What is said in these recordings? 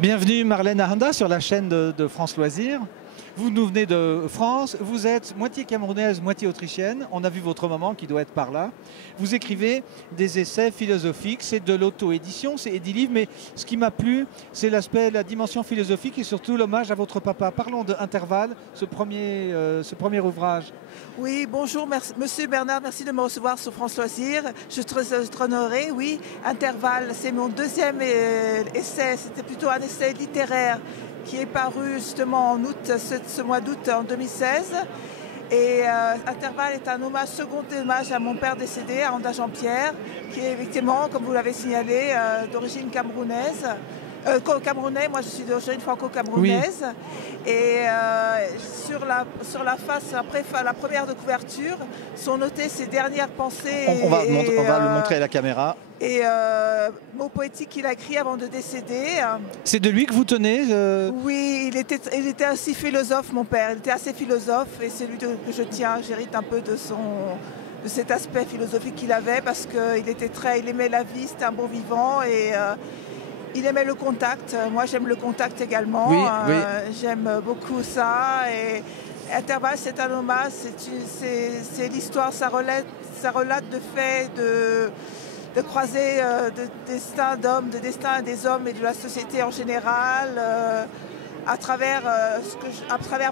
Bienvenue Marlène Ahanda sur la chaîne de France Loisirs. Vous nous venez de France, vous êtes moitié camerounaise, moitié autrichienne. On a vu votre maman qui doit être par là. Vous écrivez des essais philosophiques, c'est de l'auto-édition, c'est Edilivre, mais ce qui m'a plu, c'est l'aspect, la dimension philosophique et surtout l'hommage à votre papa. Parlons de Intervalle, ce premier ouvrage. Oui, bonjour, Monsieur Bernard, merci de me recevoir sur France Loisirs. Je suis très honorée, oui. Intervalle, c'est mon deuxième essai, c'était plutôt un essai littéraire qui est paru justement en août, ce mois d'août en 2016. Et Intervalle est un hommage, second hommage à mon père décédé, à Anda Jean-Pierre, qui est effectivement, comme vous l'avez signalé, d'origine camerounaise. Camerounais, moi je suis d'origine franco-camerounaise. Oui. Et sur la face, après la première de couverture, sont notées ses dernières pensées. On va le montrer à la caméra. Et mots poétiques qu'il a écrits avant de décéder. C'est de lui que vous tenez Oui, il était aussi philosophe, mon père. Il était assez philosophe et c'est lui que je tiens. J'hérite un peu de cet aspect philosophique qu'il avait parce qu'il aimait la vie, c'était un bon vivant et il aimait le contact. Moi, j'aime le contact également. Oui, oui. J'aime beaucoup ça. Et Intervalle, c'est un hommage. C'est l'histoire, ça relate de faits, de croiser de destin d'hommes, de destin des hommes et de la société en général, à travers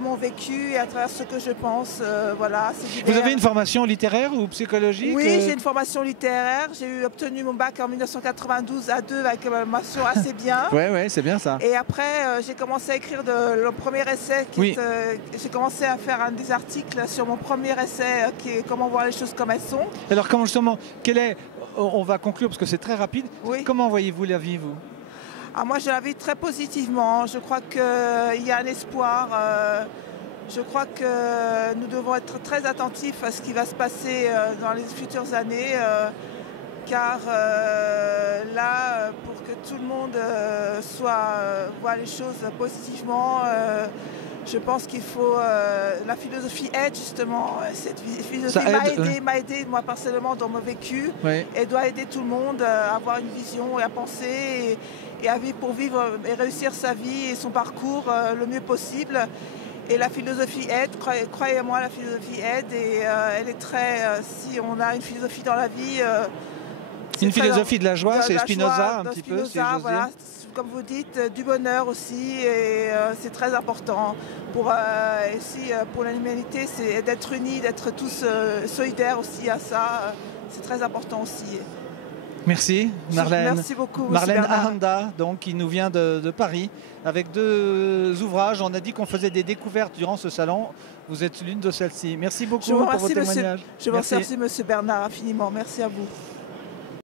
mon vécu et à travers ce que je pense. Voilà, vous avez une formation littéraire ou psychologique? Oui, j'ai une formation littéraire. J'ai obtenu mon bac en 1992 à 2 avec une mention assez bien. Oui, c'est bien ça. Et après, j'ai commencé à écrire le premier essai. J'ai commencé à faire des articles sur mon premier essai qui est Comment voir les choses comme elles sont. Alors, comment justement, on va conclure parce que c'est très rapide. Oui. Comment voyez-vous la vie, vous? Moi, je la vis très positivement. Je crois qu'il y a un espoir. Je crois que nous devons être très attentifs à ce qui va se passer dans les futures années. Car là, pour que tout le monde voit les choses positivement, je pense qu'il faut... la philosophie aide justement. Cette philosophie m'a aidé, moi personnellement, dans mon vécu. Oui. Elle doit aider tout le monde à avoir une vision et à penser et à vivre pour vivre et réussir sa vie et son parcours le mieux possible. Et la philosophie aide, croyez-moi, la philosophie aide et elle est très... si on a une philosophie dans la vie... une philosophie de la joie, c'est Spinoza un petit peu, si j'ose dire. Comme vous dites, du bonheur aussi, et c'est très important. Pour l'humanité, c'est d'être unis, d'être tous solidaires aussi à ça. C'est très important aussi. Merci Marlène. Merci beaucoup. Marlène Ahanda, donc, qui nous vient de Paris, avec 2 ouvrages. On a dit qu'on faisait des découvertes durant ce salon. Vous êtes l'une de celles-ci. Merci beaucoup pour vos témoignages. Je vous remercie, Monsieur Bernard, infiniment. Merci à vous.